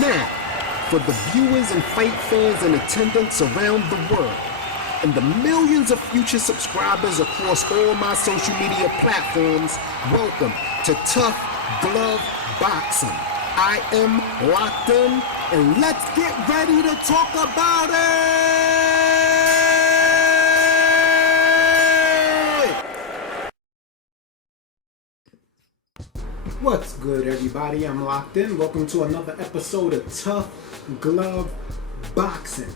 Now, for the viewers and fight fans in attendance around the world, and the millions of future subscribers across all my social media platforms, welcome to Tough Glove Boxing. I am locked in, and let's get ready to talk about it! What's good, everybody? I'm locked in. Welcome to another episode of Tough Glove Boxing.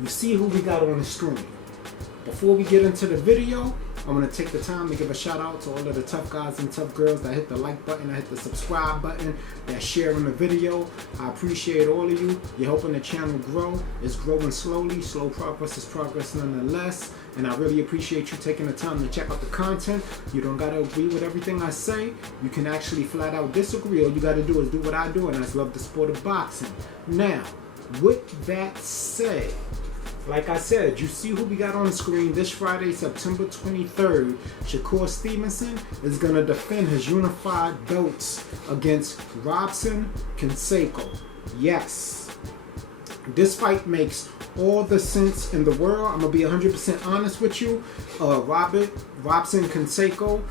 You see who we got on the screen. Before we get into the video, I'm going to take the time to give a shout out to all of the tough guys and tough girls that hit the like button, that hit the subscribe button, that sharing the video. I appreciate all of you. You're helping the channel grow. It's growing slowly. Slow progress is progress nonetheless. And I really appreciate you taking the time to check out the content. You don't got to agree with everything I say. You can actually flat out disagree. All you got to do is do what I do, and that's love the sport of boxing. Now, with that said, like I said, you see who we got on the screen this Friday, September 23rd. Shakur Stevenson is going to defend his unified belts against Robson Conceicao. Yes, this fight makes all the sense in the world. I'm going to be 100% honest with you. Robson Conceicao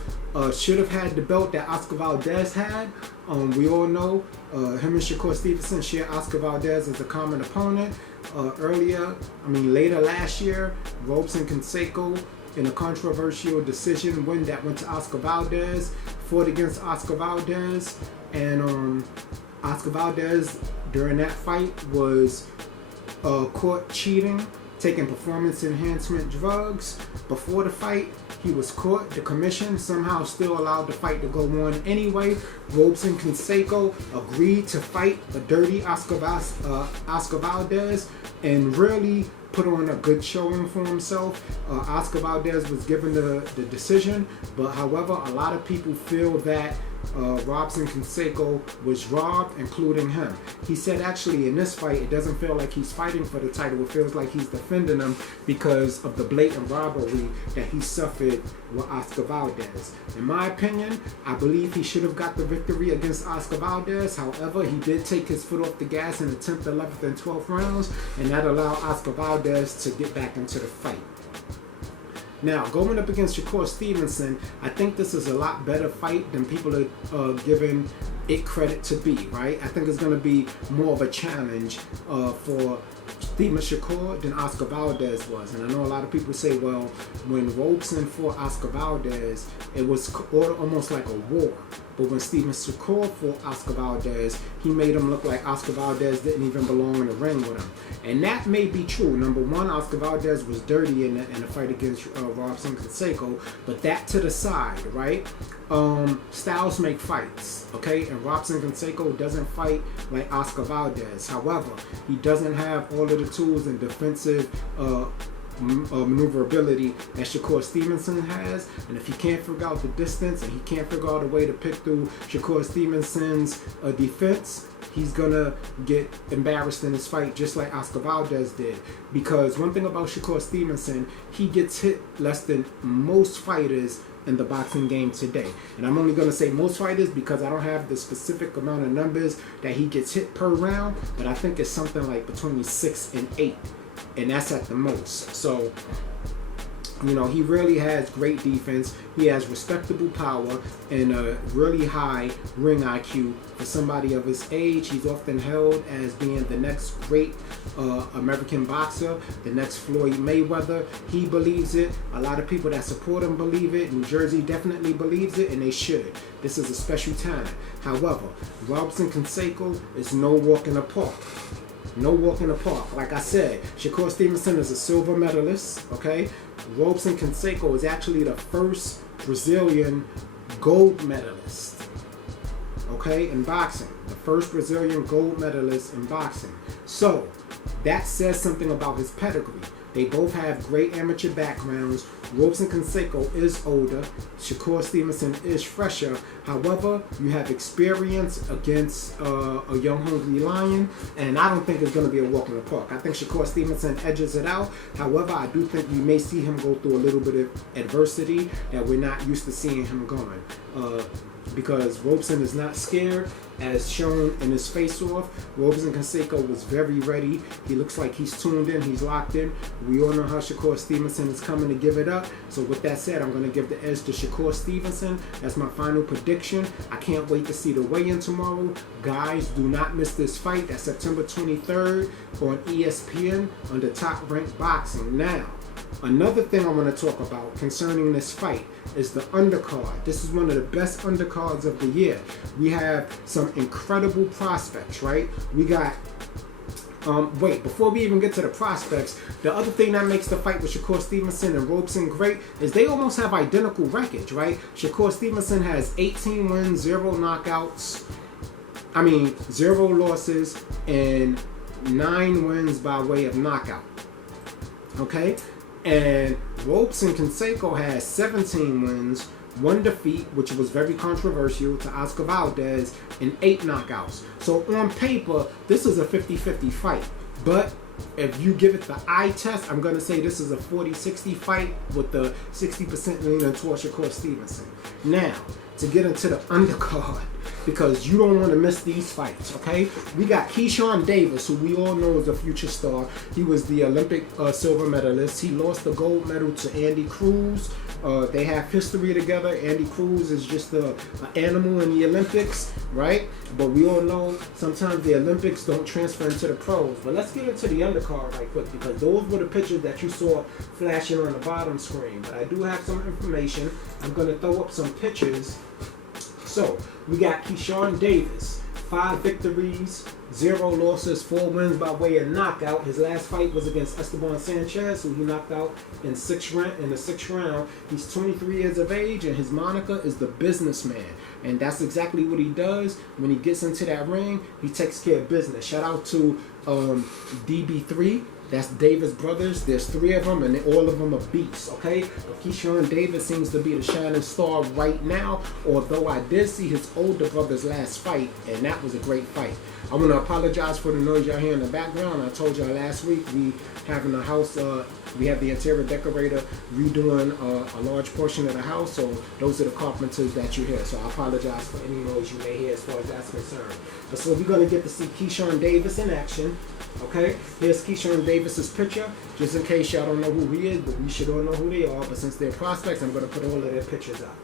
should have had the belt that Oscar Valdez had. We all know him and Shakur Stevenson share Oscar Valdez as a common opponent. Later last year, Robson Conceicao, in a controversial decision win that went to Oscar Valdez, fought against Oscar Valdez, and Oscar Valdez during that fight was caught cheating, taking performance enhancement drugs. Before the fight, he was caught. The commission somehow still allowed the fight to go on anyway. Robson Conceicao agreed to fight a dirty Oscar Valdez and really put on a good showing for himself. Oscar Valdez was given the decision, but however, a lot of people feel that Robson Conceicao was robbed, including him. He said actually in this fight, it doesn't feel like he's fighting for the title. It feels like he's defending him because of the blatant robbery that he suffered with Oscar Valdez. In my opinion, I believe he should have got the victory against Oscar Valdez. However, he did take his foot off the gas in the 10th, 11th, and 12th rounds, and that allowed Oscar Valdez to get back into the fight. Now, going up against Shakur Stevenson, I think this is a lot better fight than people are giving it credit to be, right? I think it's going to be more of a challenge for Steven Shakur than Oscar Valdez was. And I know a lot of people say, well, when Robson fought Oscar Valdez, it was almost like a war. But when Steven Shakur fought Oscar Valdez, he made him look like Oscar Valdez didn't even belong in the ring with him. And that may be true. Number one, Oscar Valdez was dirty in the fight against Robson Conceicao, but that to the side, right? Styles make fights, okay? And Robson Conceicao doesn't fight like Oscar Valdez. However, he doesn't have all of the tools and defensive maneuverability that Shakur Stevenson has. And if he can't figure out the distance and he can't figure out a way to pick through Shakur Stevenson's defense, he's gonna get embarrassed in this fight just like Oscar Valdez did. Because one thing about Shakur Stevenson, he gets hit less than most fighters in the boxing game today. And I'm only going to say most fighters because I don't have the specific amount of numbers that he gets hit per round, but I think it's something like between 6 and 8, and that's at the most. So, you know, he really has great defense. He has respectable power and a really high ring IQ. For somebody of his age, he's often held as being the next great American boxer, the next Floyd Mayweather. He believes it. A lot of people that support him believe it. New Jersey definitely believes it, and they should. This is a special talent. However, Robson Conceicao is no walk in the park. No walk in the park. Like I said, Shakur Stevenson is a silver medalist, okay? Robson Conceicao is actually the first Brazilian gold medalist, okay, in boxing. The first Brazilian gold medalist in boxing. So, that says something about his pedigree. They both have great amateur backgrounds. Robson Conceicao is older. Shakur Stevenson is fresher. However, you have experience against a young hungry lion, and I don't think it's going to be a walk in the park. I think Shakur Stevenson edges it out. However, I do think you may see him go through a little bit of adversity that we're not used to seeing him going. because Robson is not scared, as shown in his face-off. Robson Conceicao was very ready. He looks like he's tuned in, he's locked in. We all know how Shakur Stevenson is coming to give it up. So with that said, I'm going to give the edge to Shakur Stevenson. That's my final prediction. I can't wait to see the weigh-in tomorrow. Guys, do not miss this fight. That's September 23rd on ESPN under Top Rank Boxing. Now, another thing I want to talk about concerning this fight is the undercard. This is one of the best undercards of the year. We have some incredible prospects, right? We got, before we even get to the prospects, the other thing that makes the fight with Shakur Stevenson and Robson great is they almost have identical records, right? Shakur Stevenson has 18 wins, 0 knockouts, 0 losses, and 9 wins by way of knockout. Okay? And Robson Conceicao has 17 wins, 1 defeat, which was very controversial, to Oscar Valdez, and 8 knockouts. So on paper, this is a 50-50 fight. But if you give it the eye test, I'm going to say this is a 40-60 fight with the 60% leaning towards Shakur Stevenson. Now, to get into the undercard, because you don't want to miss these fights, okay? We got Keyshawn Davis, who we all know is a future star. He was the Olympic silver medalist. He lost the gold medal to Andy Cruz. They have history together. Andy Cruz is just an animal in the Olympics, right? But we all know sometimes the Olympics don't transfer into the pros. But let's get into the undercard right quick, because those were the pictures that you saw flashing on the bottom screen. But I do have some information. I'm going to throw up some pictures. So, we got Keyshawn Davis, 5 victories, 0 losses, 4 wins by way of knockout. His last fight was against Esteban Sanchez, who he knocked out in the 6th round. He's 23 years of age, and his moniker is the businessman. And that's exactly what he does. When he gets into that ring, he takes care of business. Shout out to DB3. That's Davis brothers. There's 3 of them, and all of them are beasts, okay? But Keyshawn Davis seems to be the shining star right now, although I did see his older brother's last fight, and that was a great fight. I want to apologize for the noise y'all hear in the background. I told y'all last week we have in the house, we have the interior decorator redoing a large portion of the house, so those are the carpenters that you hear. So I apologize for any noise you may hear as far as that's concerned. But so we're going to get to see Keyshawn Davis in action. Okay, here's Keyshawn Davis's picture, just in case y'all don't know who he is, but we should all know who they are. But since they're prospects, I'm going to put all of their pictures up.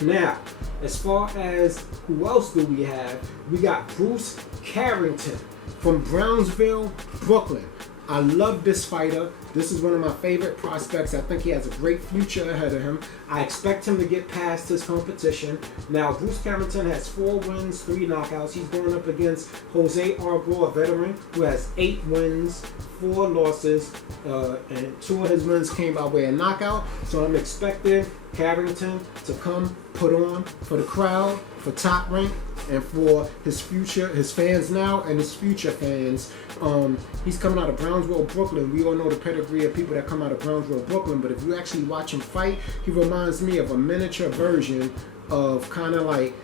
Now, as far as who else do we have, we got Bruce Carrington from Brownsville, Brooklyn. I love this fighter. This is one of my favorite prospects. I think he has a great future ahead of him. I expect him to get past his competition. Now, Bruce Carrington has 4 wins, 3 knockouts. He's going up against Jose Argo, a veteran, who has 8 wins, 4 losses, and 2 of his wins came by way of knockout. So I'm expecting Carrington to come put on for the crowd, for Top Rank, and for his future, his fans now and his future fans. He's coming out of Brownsville, Brooklyn. We all know the pedigree of people that come out of Brownsville, Brooklyn, but if you actually watch him fight, he reminds me of a miniature version of kind of like,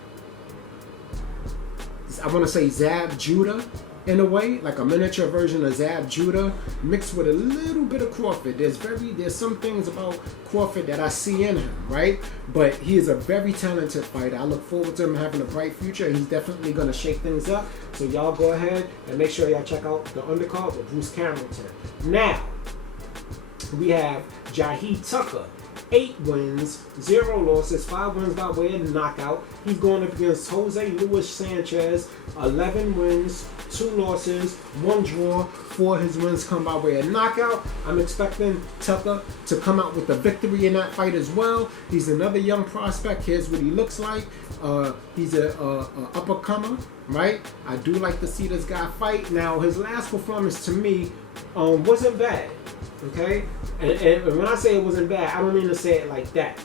I want to say Zab Judah in a way, like a miniature version of Zab Judah mixed with a little bit of Crawford. There's some things about Crawford that I see in him, right? But he is a very talented fighter. I look forward to him having a bright future. He's definitely going to shake things up. So y'all go ahead and make sure y'all check out the undercard with Bruce Carrington. Now, we have Jahi Tucker. 8 wins, 0 losses, 5 wins by way of knockout. He's going up against Jose Luis Sanchez. 11 wins, 2 losses, 1 draw. 4 of his wins come by way of knockout. I'm expecting Tucker to come out with a victory in that fight as well. He's another young prospect. Here's what he looks like. He's a up-and-comer, right? I do like to see this guy fight. Now, his last performance to me wasn't bad. Okay, and when I say it wasn't bad, I don't mean to say it like that.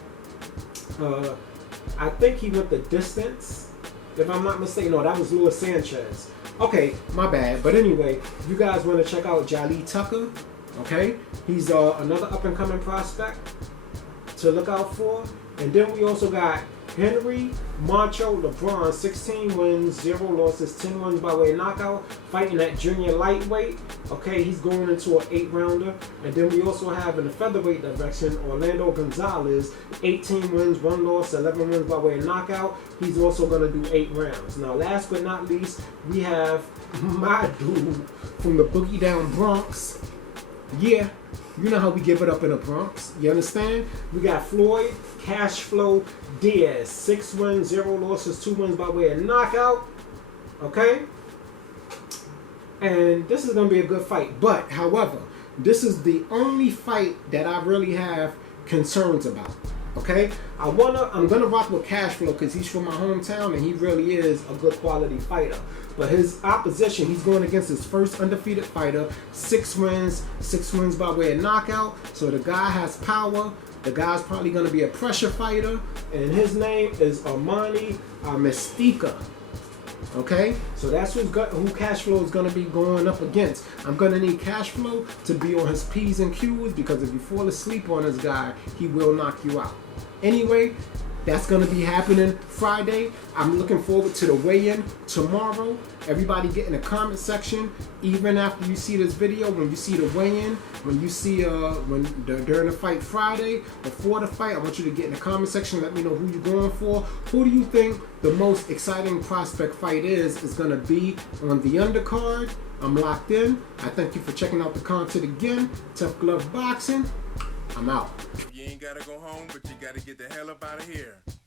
I think he went the distance, if I'm not mistaken. No, that was Luis Sanchez. Okay, my bad. But anyway, you guys want to check out Jahi Tucker? Okay, he's another up and coming prospect to look out for. And then we also got Henry Moncho Lebron, 16 wins, 0 losses, 10 wins by way of knockout, fighting at junior lightweight. Okay, he's going into an 8-rounder. And then we also have in the featherweight direction, Orlando Gonzalez, 18 wins, 1 loss, 11 wins by way of knockout. He's also going to do 8 rounds. Now, last but not least, we have my dude from the Boogie Down Bronx. Yeah, you know how we give it up in the Bronx. You understand? We got Floyd, Cashflow, Diaz. 6 wins, 0 losses, 2 wins by way of knockout. Okay? And this is going to be a good fight. But, however, this is the only fight that I really have concerns about. Okay? I'm gonna rock with Cashflow because he's from my hometown and he really is a good quality fighter. But his opposition, he's going against his first undefeated fighter, 6 wins by way of knockout. So the guy has power. The guy's probably gonna be a pressure fighter, and his name is Armani Almestica. Okay, so that's who Cashflow is going to be going up against. I'm going to need Cashflow to be on his P's and Q's because if you fall asleep on this guy, he will knock you out. Anyway, that's going to be happening Friday. I'm looking forward to the weigh-in tomorrow. Everybody get in the comment section. Even after you see this video, when you see the weigh-in, when you see during the fight Friday, before the fight, I want you to get in the comment section. Let me know who you're going for. Who do you think the most exciting prospect fight is going to be on the undercard? I'm locked in. I thank you for checking out the content again. Tough Glove Boxing. I'm out. You ain't gotta go home, but you gotta get the hell up out of here.